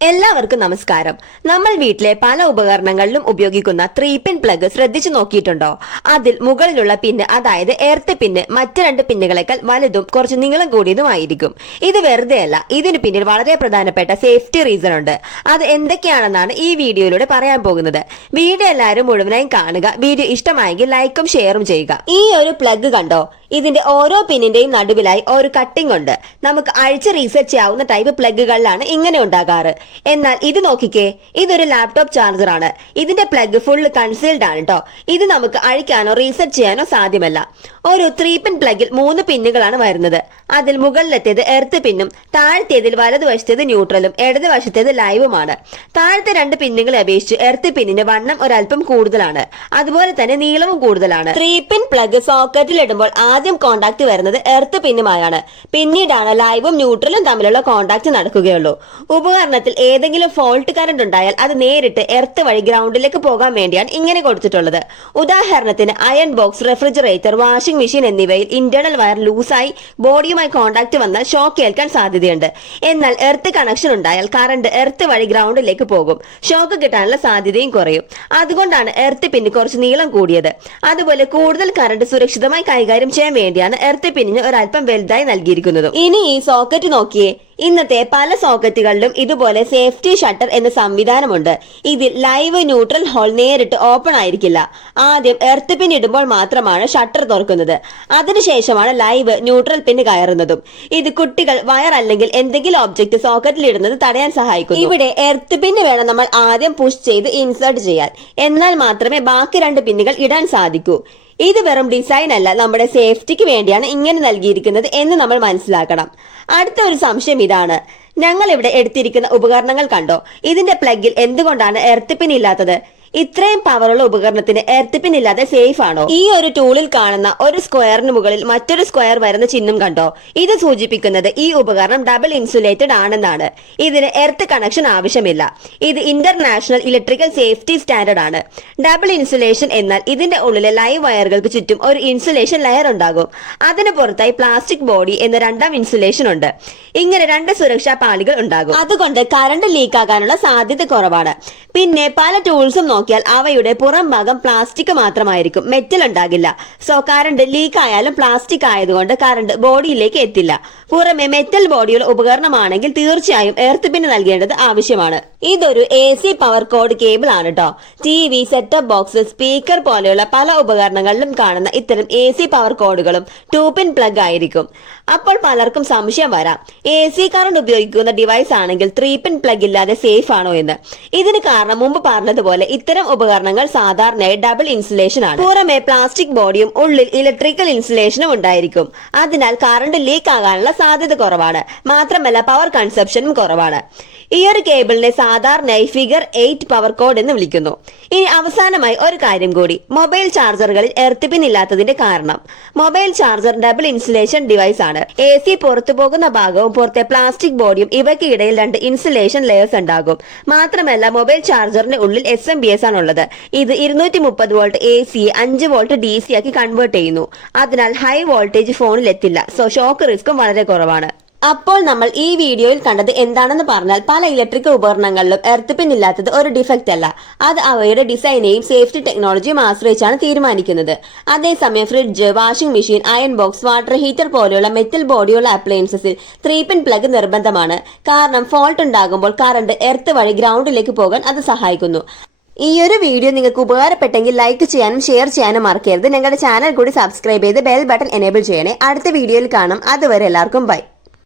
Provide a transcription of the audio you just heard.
എല്ലാവർക്കും നമസ്കാരം. നമ്മൾ വീട്ടിലെ പല ഉപകരണങ്ങളിലും ഉപയോഗിക്കുന്ന 3-പിൻ പ്ലഗ് ശ്രദ്ധിച്ചു നോക്കിയിട്ടുണ്ടോ? അതിൽ മുകളിലുള്ള പിന്ന്, അതായത് എർത്ത് പിന്ന്, മറ്റ് 2 പിന്നുകളെക്കാൾ വലുതും കുറച്ച് നീളം കൂടിയതുമായിരിക്കും. ഇത് വെറുതെയല്ല, ഇതിന് പിന്നിൽ വളരെ പ്രധാനപ്പെട്ട സേഫ്റ്റി റീസൺ ഉണ്ട്. അത് എന്തൊക്കെയാണെന്നാണ് ഈ വീഡിയോയിലൂടെ പറയാൻ പോകുന്നത്. വീഡിയോ എല്ലാവരും മുഴുവനായും കാണുക. വീഡിയോ ഇഷ്ടമായെങ്കിൽ ലൈക്കും ഷെയറും ചെയ്യുക. ഈ ഒരു പ്ലഗ് കണ്ടോ? ഇതിന്റെ ഓരോ പിന്നിന്റെയും നടുവിലായി ഒരു കട്ടിംഗ് ഉണ്ട്. നമുക്ക് അഴിച്ച് റീസെറ്റ് ചെയ്യാവുന്ന ടൈപ്പ് പ്ലഗുകളിലാണ് ഇങ്ങനെ ഉണ്ടാകാറ്. എന്നാൽ ഇത് നോക്കിക്കേ, ഇതൊരു ലാപ്ടോപ്പ് ചാർജർ ആണ്. ഇതിന്റെ പ്ലഗ് ഫുള്ള് കൺസീൽഡ് ആണ് കേട്ടോ. ഇത് നമുക്ക് അഴിക്കാനോ റീസെറ്റ് ചെയ്യാനോ സാധ്യമല്ല. ഒരു 3-പിൻ പ്ലഗിൽ 3 പിന്നുകളാണ് വരുന്നത്. അതിൽ മുകളിലെത്തിയത് എർത്ത് പിന്നും, താഴത്തേതിൽ വലതുവശത്തേത് ന്യൂട്രലും, ഇടതുവശത്തേത് ലൈവുമാണ്. താഴത്തെ 2 പിന്നുകളെ അപേക്ഷിച്ച് എർത്ത് പിന്നിന് വണ്ണം ഒരല്പം കൂടുതലാണ്, അതുപോലെ തന്നെ നീളവും കൂടുതലാണ്. 3-പിൻ പ്ലഗ് സോക്കറ്റിൽ ഇടുമ്പോൾ ആദ്യം കോണ്ടാക്ട് വരുന്നത് എർത്ത് പിന്നുമായാണ്. പിന്നീടാണ് ലൈവും ന്യൂട്രലും തമ്മിലുള്ള കോണ്ടാക്ട് നടക്കുകയുള്ളൂ. ഉപകരണത്തിൽ ഏതെങ്കിലും ഫോൾട്ട് കറന്റ് ഉണ്ടായാൽ അത് നേരിട്ട് എർത്ത് വഴി ഗ്രൗണ്ടിലേക്ക് പോകാൻ വേണ്ടിയാണ് ഇങ്ങനെ കൊടുത്തിട്ടുള്ളത്. ഉദാഹരണത്തിന് iron box, refrigerator, washing machine എന്നിവയിൽ ഇന്റേണൽ വയർ ലൂസായി ബോഡിയുമായി കോണ്ടാക്ട് വന്നാൽ ഷോക്ക് ഏൽക്കാൻ സാധ്യതയുണ്ട്. എന്നാൽ എർത്ത് കണക്ഷൻ ഉണ്ടായാൽ കറണ്ട് എർത്ത് വഴി ഗ്രൗണ്ടിലേക്ക് പോകും. ഷോക്ക് കിട്ടാനുള്ള സാധ്യതയും കുറയും. അതുകൊണ്ടാണ് എർത്ത് പിന്ന് കുറച്ച് നീളം കൂടിയത്. അതുപോലെ കൂടുതൽ കറണ്ട് സുരക്ഷിതമായി കൈകാര്യം ചെയ്യാൻ വേണ്ടിയാണ് എർത്ത് പിന്നിന് ഒരല്പം വലുതായി നൽകിയിരിക്കുന്നത്. ഇനി ഈ സോക്കറ്റ് നോക്കിയേ. ഇന്നത്തെ പല സോക്കറ്റുകളിലും ഇതുപോലെ സേഫ്റ്റി ഷട്ടർ എന്ന സംവിധാനമുണ്ട്. ഇതിൽ ലൈവ്, ന്യൂട്രൽ ഹോൾ നേരിട്ട് ഓപ്പൺ ആയിരിക്കില്ല. ആദ്യം എർത്ത് പിൻ ഇടുമ്പോൾ മാത്രമാണ് ഷട്ടർ തുറക്കുന്നത്. അതിനുശേഷമാണ് ലൈവ്, ന്യൂട്രൽ പിൻ കയറുന്നതും. ഇത് കുട്ടികൾ വയർ അല്ലെങ്കിൽ എന്തെങ്കിലും ഒബ്ജക്ട് സോക്കറ്റിൽ ഇടുന്നത് തടയാൻ സഹായിക്കും. ഇവിടെ എർത്ത് പിൻ വേണം നമ്മൾ ആദ്യം പുഷ് ചെയ്ത് ഇൻസേർട്ട് ചെയ്യാൻ. എന്നാൽ മാത്രമേ ബാക്കി 2 പിന്നുകൾ ഇടാൻ സാധിക്കൂ. ഇത് വെറും ഡിസൈൻ അല്ല, നമ്മുടെ സേഫ്റ്റിക്ക് വേണ്ടിയാണ് ഇങ്ങനെ നൽകിയിരിക്കുന്നത് എന്ന് നമ്മൾ മനസ്സിലാക്കണം. അടുത്ത ഒരു സംശയം ഇതാണ്. ഞങ്ങൾ ഇവിടെ എടുത്തിരിക്കുന്ന ഉപകരണങ്ങൾ കണ്ടോ? ഇതിന്റെ പ്ലഗിൽ എന്തുകൊണ്ടാണ് എർത്ത് പിൻ ഇല്ലാത്തത്? ഇത്രയും പവറുള്ള ഉപകരണത്തിന് എർത്ത് പിൻ ഇല്ലാതെ സേഫ് ആണോ? ഈ ഒരു ടൂളിൽ കാണുന്ന ഒരു സ്ക്വയറിന് മുകളിൽ മറ്റൊരു സ്ക്വയർ വരുന്ന ചിഹ്നം കണ്ടോ? ഇത് സൂചിപ്പിക്കുന്നത് ഈ ഉപകരണം ഡബിൾ ഇൻസുലേറ്റഡ് ആണെന്നാണ്. ഇതിന് എർത്ത് കണക്ഷൻ ആവശ്യമില്ല. ഇത് ഇന്റർനാഷണൽ ഇലക്ട്രിക്കൽ സേഫ്റ്റി സ്റ്റാൻഡേർഡ് ആണ്. ഡബിൾ ഇൻസുലേഷൻ എന്നാൽ ഇതിന്റെ ഉള്ളിലെ ലൈവ് വയറുകൾക്ക് ചുറ്റും ഒരു ഇൻസുലേഷൻ ലെയർ ഉണ്ടാകും. അതിന് പുറത്തായി പ്ലാസ്റ്റിക് ബോഡി എന്ന 2ാം ഇൻസുലേഷൻ ഉണ്ട്. ഇങ്ങനെ 2 സുരക്ഷാ പാളികൾ ഉണ്ടാകും. അതുകൊണ്ട് കറണ്ട് ലീക്ക് ആകാനുള്ള സാധ്യത കുറവാണ്. പിന്നെ പല ടൂൾസും നോക്കിയാൽ അവയുടെ പുറം ഭാഗം പ്ലാസ്റ്റിക് മാത്രമായിരിക്കും, മെറ്റൽ ഉണ്ടാകില്ല. സോ കറണ്ട് ലീക്ക് ആയാലും പ്ലാസ്റ്റിക് ആയതുകൊണ്ട് കറണ്ട് ബോഡിയിലേക്ക് എത്തില്ല. പുറമെ മെറ്റൽ ബോഡിയുള്ള ഉപകരണമാണെങ്കിൽ തീർച്ചയായും എർത്ത് പിൻ നൽകേണ്ടത് ആവശ്യമാണ്. ഇതൊരു AC പവർ കോഡ് കേബിൾ ആണ് കേട്ടോ. TV, സെറ്റപ്പ് ബോക്സ്, സ്പീക്കർ പോലെയുള്ള പല ഉപകരണങ്ങളിലും കാണുന്ന ഇത്തരം AC പവർ കോഡുകളും 2-പിൻ പ്ലഗ് ആയിരിക്കും. അപ്പോൾ പലർക്കും സംശയം വരാം, AC കറണ്ട് ഉപയോഗിക്കുന്ന ഡിവൈസ് ആണെങ്കിൽ 3-പിൻ പ്ലഗ് ഇല്ലാതെ സേഫ് ആണോ എന്ന്. ഇതിന് കാരണം മുമ്പ് പറഞ്ഞതുപോലെ ഇത്തരം ഉപകരണങ്ങൾ സാധാരണയായി ഡബിൾ ഇൻസുലേഷൻ ആണ്. പുറമെ പ്ലാസ്റ്റിക് ബോഡിയും ഉള്ളിൽ ഇലക്ട്രിക്കൽ ഇൻസുലേഷനും ഉണ്ടായിരിക്കും. അതിനാൽ കറണ്ട് ലീക്ക് ആകാനുള്ള സാധ്യത കുറവാണ്. മാത്രമല്ല പവർ കൺസപ്ഷനും കുറവാണ്. ഈ ഒരു കേബിളിനെ സാധാരണയായി ഫിഗർ 8 പവർ കോഡ് എന്ന് വിളിക്കുന്നു. ഇനി അവസാനമായി ഒരു കാര്യം കൂടി. മൊബൈൽ ചാർജറുകളിൽ എർത്ത് പിൻ ഇല്ലാത്തതിന്റെ കാരണം. Mobile charger double insulation device ആണ്. AC പുറത്തു പോകുന്ന ഭാഗവും പുറത്തെ പ്ലാസ്റ്റിക് ബോഡിയും ഇവയ്ക്ക് ഇടയിൽ 2 ഇൻസുലേഷൻ ലെയേഴ്സ് ഉണ്ടാകും. മാത്രമല്ല മൊബൈൽ ചാർജറിന്റെ ഉള്ളിൽ SMPS ആണുള്ളത്. ഇത് 230 വോൾട്ട് AC 5 വോൾട്ട് DC ആക്കി കൺവേർട്ട് ചെയ്യുന്നു. അതിനാൽ ഹൈ വോൾട്ടേജ് ഫോണിൽ എത്തില്ല. സോ ഷോക്ക് റിസ്ക്കും വളരെ കുറവാണ്. അപ്പോൾ നമ്മൾ ഈ വീഡിയോയിൽ കണ്ടത് എന്താണെന്ന് പറഞ്ഞാൽ, പല ഇലക്ട്രിക് ഉപകരണങ്ങളിലും എർത്ത് പിൻ ഇല്ലാത്തത് ഒരു ഡിഫക്റ്റ് അല്ല. അത് അവയുടെ ഡിസൈനെയും സേഫ്റ്റി ടെക്നോളജിയും ആശ്രയിച്ചാണ് തീരുമാനിക്കുന്നത്. അതേസമയം fridge, washing machine, iron box, water heater പോലെയുള്ള മെറ്റൽ ബോഡിയുള്ള അപ്ലയൻസസിൽ 3-പിൻ പ്ലഗ് നിർബന്ധമാണ്. കാരണം ഫോൾട്ട് ഉണ്ടാകുമ്പോൾ കറണ്ട് എർത്ത് വഴി ഗ്രൗണ്ടിലേക്ക് പോകാൻ അത് സഹായിക്കുന്നു. ഈ ഒരു വീഡിയോ നിങ്ങൾക്ക് ഉപകാരപ്പെട്ടെങ്കിൽ ലൈക്ക് ചെയ്യാനും ഷെയർ ചെയ്യാനും മറക്കരുത്. ഞങ്ങളുടെ ചാനൽ കൂടി സബ്സ്ക്രൈബ് ചെയ്ത് ബെൽ ബട്ടൺ എനേബിൾ ചെയ്യണേ. അടുത്ത വീഡിയോയിൽ കാണാം. അതുവരെ എല്ലാവർക്കും ബൈ.